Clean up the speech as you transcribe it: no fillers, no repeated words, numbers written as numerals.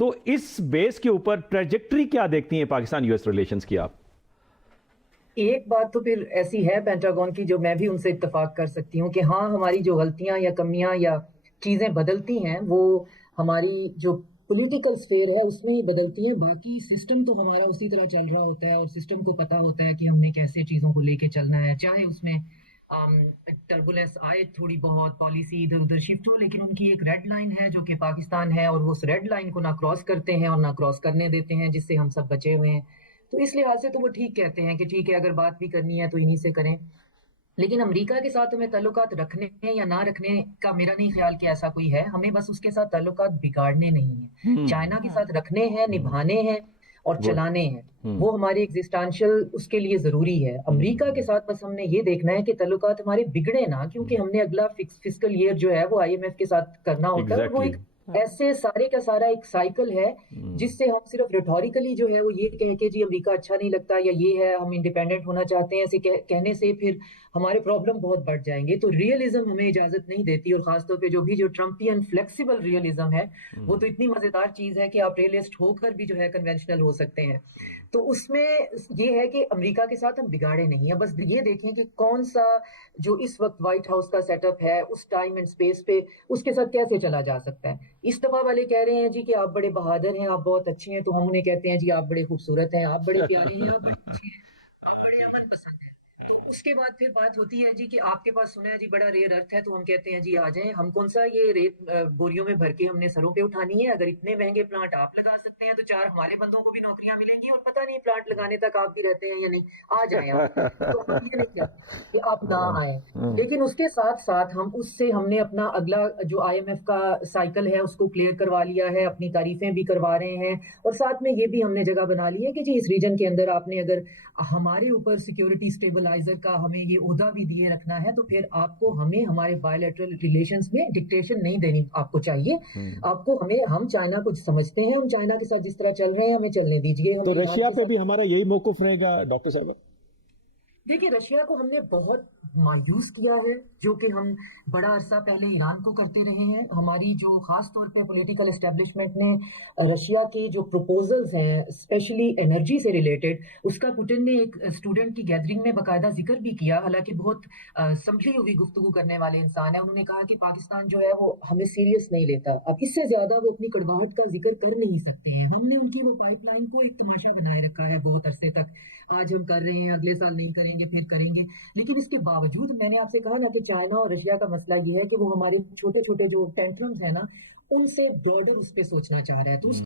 تو اس بیس کے اوپر ٹریجیکٹری کیا دیکھتی ہیں پاکستان یو ایس ریلیشنز کی آپ؟ ایک بات تو پھر ایسی ہے پینٹاگون کی جو میں بھی ان سے اتفاق کر سکتی ہوں کہ ہاں ہماری جو غلطیاں یا کمیاں یا چیزیں بدلتی ہیں وہ ہماری جو پولیٹیکل سفیر ہے اس میں ہی بدلتی ہیں، باقی سسٹم تو ہمارا اسی طرح چل رہا ہوتا ہے اور سسٹم کو پتا ہوتا ہے کہ ہم نے کیسے چیزوں کو لے کے چلنا ہے، چاہے اس میں ٹربولینس آئے تھوڑی بہت، پالیسی ادھر ادھر شفٹ ہو، لیکن ان کی ایک ریڈ لائن ہے جو کہ پاکستان ہے اور وہ اس ریڈ لائن کو نہ کراس کرتے ہیں اور نہ کراس کرنے دیتے ہیں، جس سے ہم سب بچے ہوئے ہیں۔ تو اس لحاظ سے تو وہ ٹھیک کہتے ہیں کہ ٹھیک ہے اگر بات بھی کرنی ہے تو انہی سے کریں، لیکن امریکہ کے ساتھ ہمیں تعلقات رکھنے یا نہ رکھنے کا میرا نہیں خیال کہ ایسا کوئی ہے، ہمیں بس اس کے ساتھ تعلقات بگاڑنے نہیں ہیں، چائنا کے ساتھ رکھنے ہیں، نبھانے ہیں اور چلانے ہیں، وہ ہماری ایگزسٹانشل اس کے لیے ضروری ہے۔ امریکہ کے ساتھ بس ہم نے یہ دیکھنا ہے کہ تعلقات ہمارے بگڑے نہ، کیونکہ ہم نے اگلا فسکل ایئر جو ہے وہ IMF کے ساتھ کرنا ہوتا ہے، وہ ایک ایسے سارے کا سارا ایک سائیکل ہے جس سے ہم صرف ریٹوریکلی جو ہے وہ یہ کہہ کے جی امریکہ اچھا نہیں لگتا یا یہ ہے ہم انڈیپینڈنٹ ہونا چاہتے ہیں، ایسے کہنے سے پھر ہمارے پرابلم بہت بڑھ جائیں گے۔ تو ریئلزم ہمیں اجازت نہیں دیتی، اور خاص طور پہ جو ٹرمپین فلیکسیبل ریئلزم ہے وہ تو اتنی مزیدار چیز ہے کہ آپ ریئلسٹ ہو کر بھی جو ہے کنونشنل ہو سکتے ہیں۔ تو اس میں یہ ہے کہ امریکہ کے ساتھ ہم بگاڑے نہیں ہیں، بس یہ دیکھیں کہ کون سا جو اس وقت وائٹ ہاؤس کا سیٹ اپ ہے اس ٹائم اینڈ اسپیس پہ اس کے ساتھ کیسے چلا جا سکتا ہے۔ اس دفعہ والے کہہ رہے ہیں جی کہ آپ بڑے بہادر ہیں، آپ بہت اچھے ہیں، تو ہم انہیں کہتے ہیں جی آپ بڑے خوبصورت ہیں، آپ بڑے پیارے ہیں، آپ بڑے اچھے ہیں، آپ بڑے امن پسند ہیں۔ تو اس کے بعد پھر بات ہوتی ہے جی کہ آپ کے پاس سنا ہے جی بڑا ریئر ارتھ ہے، تو ہم کہتے ہیں جی آ جائیں، ہم کون سا یہ ریت بوریوں میں بھر کے ہم نے سروں پہ اٹھانی ہے؟ اگر اتنے مہنگے پلانٹ آپ لگا سکتے ہیں تو 4 ہمارے بندوں کو بھی نوکریاں ملیں گی، اور پتہ نہیں پلانٹ لگانے تک آپ بھی رہتے ہیں یا نہیں، آ جائیں آپ۔ تو ہم یہ نہیں کہتے کہ آپ نہ آئیں، لیکن اس کے ساتھ ساتھ ہم نے اپنا اگلا جو IMF کا سائیکل ہے اس کو کلیئر کروا لیا ہے، اپنی تعریفیں بھی کروا رہے ہیں، اور ساتھ میں یہ بھی ہم نے جگہ بنا لی ہے کہ جی اس ریجن کے اندر آپ نے اگر ہمارے اوپر سیکیورٹی اسٹیبلائزر کا ہمیں یہ عہدہ بھی دیے رکھنا ہے تو پھر آپ کو ہمیں ہمارے بائیلیٹرل ریلیشنز میں ڈکٹیشن نہیں دینی آپ کو چاہیے، آپ کو ہم چائنا کو سمجھتے ہیں، ہم چائنا کے ساتھ جس طرح چل رہے ہیں ہمیں چلنے دیجیے۔ تو رشیا پہ بھی ہمارا یہی موقف رہے گا ڈاکٹر صاحب؟ دیکھیے رشیا کو ہم نے بہت مایوس کیا ہے، جو کہ ہم بڑا عرصہ پہلے ایران کو کرتے رہے ہیں۔ ہماری جو خاص طور پہ پولیٹیکل اسٹیبلشمنٹ نے رشیا کے جو پروپوزلز ہیں اسپیشلی انرجی سے ریلیٹڈ، اس کا پوٹن نے ایک اسٹوڈنٹ کی گیدرنگ میں باقاعدہ ذکر بھی کیا، حالانکہ بہت سمجھی ہوئی گفتگو کرنے والے انسان ہیں۔ انہوں نے کہا کہ پاکستان جو ہے وہ ہمیں سیریس نہیں لیتا، اب اس سے زیادہ وہ اپنی کڑواہٹ کا ذکر کر نہیں سکتے ہیں۔ ہم نے ان کی وہ پائپ لائن کو ایک تماشا بنائے رکھا ہے بہت عرصے تک، آج ہم کر رہے ہیں، اگلے سال نہیں کریں گے، پھر کریں گے، لیکن اس کے باوجود میں نے آپ سے کہا نا کہ چائنا اور رشیا کا مسئلہ یہ ہے کہ وہ ہمارے چھوٹے چھوٹے جو ٹینٹرمز ہیں نا ان سے براڈر اس پہ سوچنا چاہ رہا ہے، تو اس